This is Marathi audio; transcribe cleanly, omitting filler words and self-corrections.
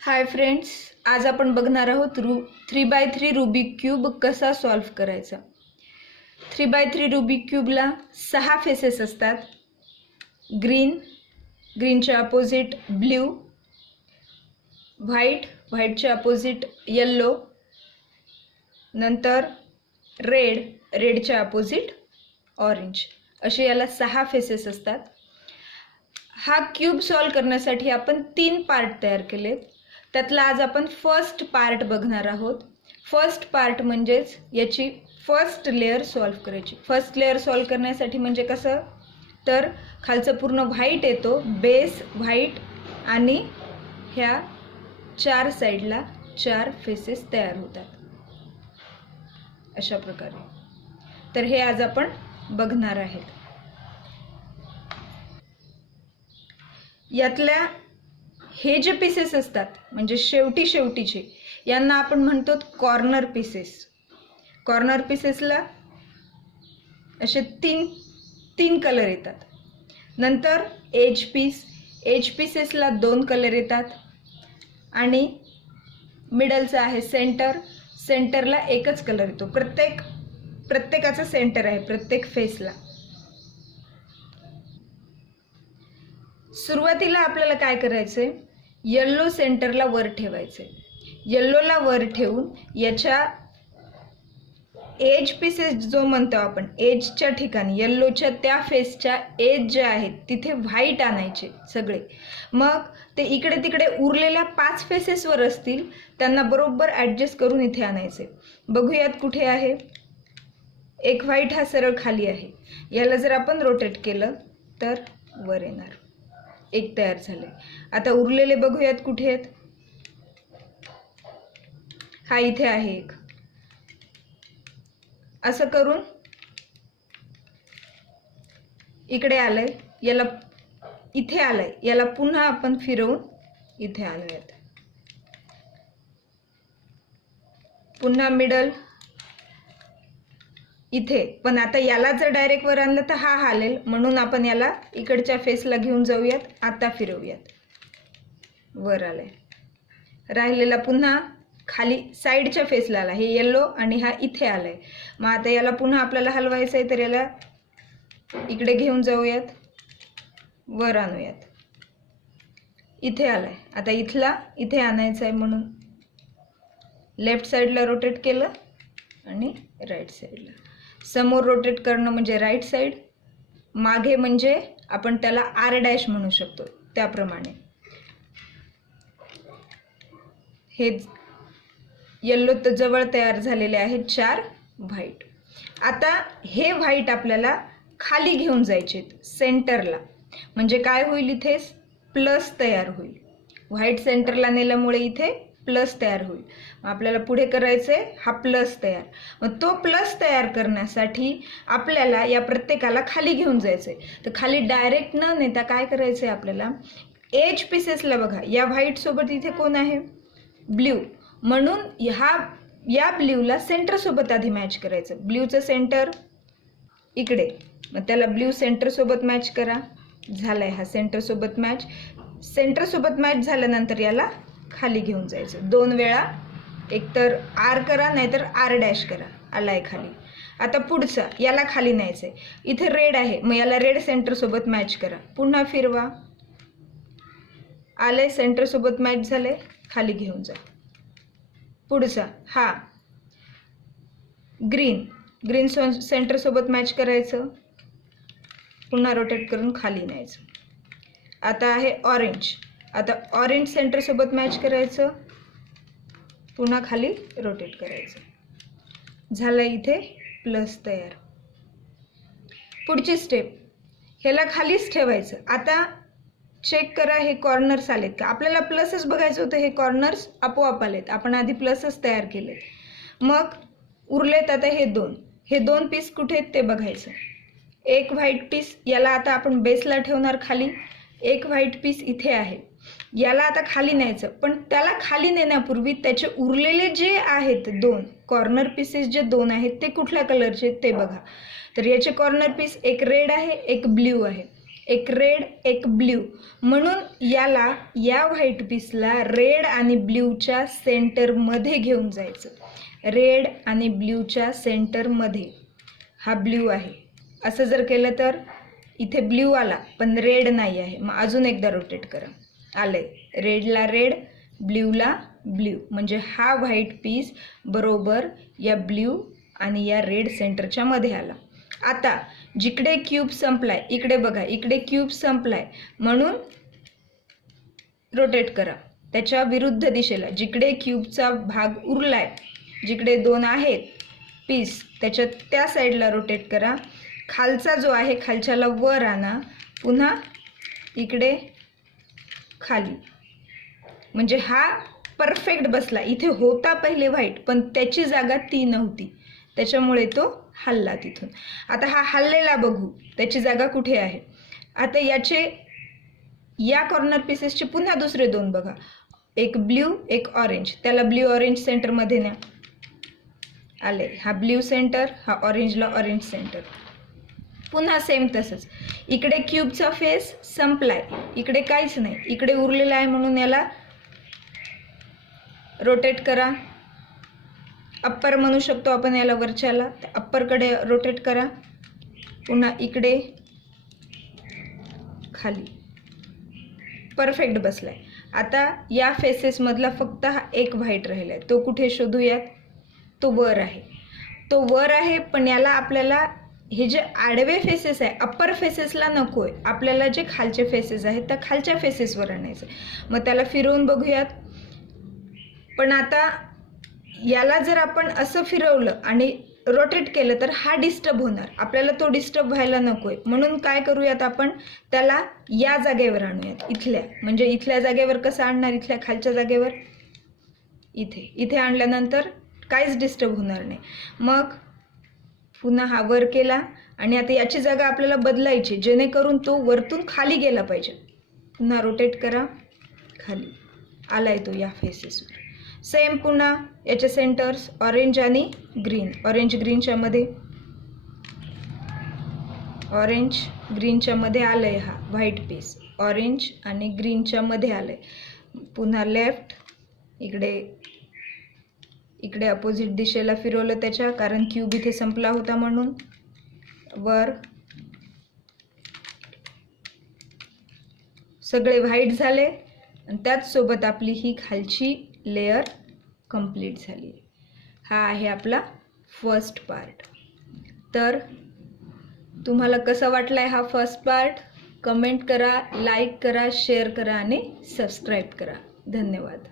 हाय फ्रेंड्स, आज आपण बघणार आहोत 3x3 रुबिक क्यूब कसा सॉल्व्ह करायचा। 3x3 रुबिक क्यूबला 6 फेसेस असतात। ग्रीनच्या अपोजिट ब्ल्यू, व्हाईटच्या अपोजिट येल्लो, नंतर रेडच्या अपोजिट ऑरेंज, असे याला 6 फेसेस असतात। हा क्यूब सॉल्व्ह करण्यासाठी आपण 3 पार्ट तयार केले। त्यातला आज आपण फर्स्ट पार्ट बघणार आहोत। फर्स्ट पार्ट म्हणजेच याची फर्स्ट लेयर सॉल्व्ह करायची। फर्स्ट लेयर सॉल्व्ह करण्यासाठी म्हणजे कसं, तर खालचं पूर्ण व्हाईट येतो, बेस व्हाईट, आणि ह्या 4 साईडला 4 फेसेस तयार होतात अशा प्रकारे। तर हे आज आपण बघणार आहेत। यातल्या हे जे पीसेस असतात म्हणजे शेवटीचे, यांना आपण म्हणतो कॉर्नर पीसेस। कॉर्नर पीसेसला असे तीन कलर येतात। नंतर एज पीसेसला 2 कलर येतात, आणि मिडलचा आहे सेंटरला एकच कलर येतो। प्रत्येकाचा सेंटर आहे प्रत्येक फेसला। सुरुवातीला आपल्याला काय करायचंय, येल्लो सेंटरला वर ठेवायचे। येल्लोला वर ठेवून याच्या एज पीसेस जो म्हणतो आपण, एजच्या ठिकाणी येल्लोच्या त्या फेसच्या एज ज्या आहेत तिथे व्हाईट आणायचे सगळे। मग ते इकडे तिकडे उरलेल्या 5 फेसेसवर असतील त्यांना बरोबर ॲडजस्ट करून इथे आणायचे। बघूयात कुठे आहे। एक व्हाईट हा सरळ खाली आहे, याला जर आपण रोटेट केलं तर वर येणार, एक तयार झाले। आता उरलेले बघूयात कुठे आहेत। हा इथे आहे एक। असं करून इकडे आलंय, याला इथे आलंय, याला पुन्हा आपण फिरवून इथे आणूयात। पुन्हा मिडल इथे, पण आता याला जर डायरेक्ट वर आणलं तर हा हालेल, म्हणून आपण याला इकडच्या फेसला घेऊन जाऊयात। आता फिरवूयात, वर आलंय। राहिलेला पुन्हा खाली साईडच्या फेसला आला, हे येल्लो, आणि हा इथे आलाय। मग आता याला पुन्हा आपल्याला हलवायचं आहे, तर याला इकडे घेऊन जाऊयात, वर आणूयात। इथे आलाय, आता इथे आणायचं आहे, म्हणून लेफ्ट साईडला रोटेट केलं आणि राईट साईडला। समोर रोटेट करणं म्हणजे राईट साईड, मागे म्हणजे आपण त्याला R' म्हणू शकतो, त्याप्रमाणे। हे येल्लो तर जवळ तयार झालेले आहेत 4 व्हाईट। आता हे व्हाईट आपल्याला खाली घेऊन जायचे सेंटरला, म्हणजे काय होईल, इथे प्लस तयार होईल। व्हाईट सेंटरला नेल्यामुळे इथे प्लस तयार होईल। आपल्याला पुढे करायचंय हा प्लस तयार। मग तो प्लस तयार करण्यासाठी आपल्याला या प्रत्येकाला खाली घेऊन जायचंय। तर खाली डायरेक्ट न नेता काय करायचंय आपल्याला, एज पीसेसला बघा, या व्हाईट सोबत इथे कोण आहे, ब्ल्यू, म्हणून या ब्ल्यूला सेंटर सोबत आधी मॅच करायचं। ब्ल्यूचं सेंटर इकडे, मग त्याला ब्ल्यू सेंटर सोबत मॅच करा। झालाय हा सेंटर सोबत मॅच। सेंटर सोबत मॅच झाल्यानंतर याला खाली घेऊन जायचं 2 वेळा, एकतर R करा नाहीतर R' करा, आलाय खाली। आता पुढचा याला खाली न्यायचंय, इथे रेड आहे, मग याला रेड सेंटर सोबत मॅच करा, पुन्हा फिरवा, आले सेंटर सोबत मॅच झाले, खाली घेऊन जा। पुढचा हा ग्रीन सेंटर सोबत मॅच करायचं, पुन्हा रोटेट करून खाली न्यायचं। आता आहे ऑरेंज, आता ऑरेंज सेंटर सोबत मॅच करायचं, पुन्हा खाली रोटेट करायचं। झालं इथे प्लस तयार। पुढची स्टेप, ह्याला खालीच ठेवायचं। आता चेक करा हे कॉर्नर्स आलेत का, आपल्याला प्लसच बघायचं होतं, हे कॉर्नर्स आपोआप आलेत, आपण आधी प्लसच तयार केले। मग उरलेत आता हे दोन पीस कुठे आहेत ते बघायचं। एक व्हाईट पीस, याला आता आपण बेसला ठेवणार खाली, एक व्हाईट पीस इथे आहे, याला आता खाली न्यायचं। पण त्याला खाली नेण्यापूर्वी त्याचे उरलेले जे आहेत 2 कॉर्नर पीसेस, जे 2 आहेत ते कुठल्या कलरचे ते बघा। तर याचे कॉर्नर पीस एक रेड आहे, एक ब्ल्यू आहे। एक रेड एक ब्ल्यू, म्हणून याला या व्हाईट पीसला रेड आणि ब्ल्यूच्या सेंटरमध्ये घेऊन जायचं. रेड आणि ब्ल्यूच्या सेंटरमध्ये हा ब्ल्यू आहे. असं जर केलं तर इथे ब्ल्यू आला पण रेड नाही आहे. मग अजून एकदा रोटेट करा. आलंय, रेडला रेड, ब्ल्यूला ब्ल्यू, म्हणजे हा व्हाईट पीस बरोबर या ब्ल्यू आणि या रेड सेंटरच्या मध्ये आला. आता जिकडे क्यूब संपलाय, इकडे बघा, इकडे क्यूब संपलाय म्हणून रोटेट करा त्याच्या विरुद्ध दिशेला. जिकडे क्यूबचा भाग उरलाय, जिकडे 2 आहेत पीस त्याच्या त्या साईडला रोटेट करा. खालचा जो आहे खालच्याला वर आणा, पुन्हा इकडे खाली, म्हणजे हा परफेक्ट बसला. इथे होता पहिले व्हाईट पण त्याची जागा ती नव्हती, त्याच्यामुळे तो हलला तिथून. आता हा हललेला बघू त्याची जागा कुठे आहे. आता याचे या कॉर्नर पीसेसचे पुन्हा दुसरे 2 बघा, एक ब्ल्यू एक ऑरेंज, त्याला ब्ल्यू ऑरेंज सेंटरमध्ये न्या. आले, हा ब्ल्यू सेंटर, हा ऑरेंजला ऑरेंज सेंटर. पुन्हा सेम तसंच. इकडे क्यूबचा फेस संपलाय, इकडे काहीच नाही, इकडे उरलेला आहे म्हणून याला रोटेट करा. अप्पर म्हणू शकतो आपण याला, वरच्याला अप्परकडे रोटेट करा. पुन्हा इकडे खाली, परफेक्ट बसलाय. आता या फेसेसमधला फक्त हा एक व्हाईट राहिला आहे, तो कुठे शोधूयात. तो वर आहे, तो वर आहे पण याला आपल्याला हे जे आडवे फेसेस आहे अप्पर फेसेसला नको आहे, आपल्याला जे खालचे फेसेस आहेत त्या खालच्या फेसेसवर आणायचं. मग त्याला फिरवून बघूयात. पण आता याला जर आपण असं फिरवलं आणि रोटेट केलं तर हा डिस्टर्ब होणार, आपल्याला तो डिस्टर्ब व्हायला नको आहे. म्हणून काय करूयात, आपण त्याला या जागेवर आणूयात, इथल्या, म्हणजे इथल्या जागेवर कसं आणणार, इथल्या खालच्या जागेवर, इथे आणल्यानंतर काहीच डिस्टर्ब होणार नाही. मग पुन्हा हा वर केला आणि आता याची जागा आपल्याला बदलायची जेणेकरून तो वरतून खाली गेला पाहिजे. पुन्हा रोटेट करा, खाली आलाय तो या फेसेसवर. सेम पुन्हा याचे सेंटर्स ऑरेंज आणि ग्रीन, ऑरेंज ग्रीनच्या मध्ये, ऑरेंज ग्रीनच्या मध्ये आलंय हा व्हाईट पीस, ऑरेंज आणि ग्रीनच्या मध्ये आलंय. पुन्हा लेफ्ट, इकडे अपोजिट दिशेला फिरवलं त्याच्या, कारण क्यूब इथे संपला होता म्हणून. वर सगळे व्हाईट झाले आणि त्याच सोबत आपली ही खालची लेयर कंप्लीट झाली. हा आहे आपला फर्स्ट पार्ट. तर तुम्हाला कसा वाटलाय हा फर्स्ट पार्ट, कमेंट करा, लाईक करा, शेअर करा आणि सबस्क्राईब करा. धन्यवाद.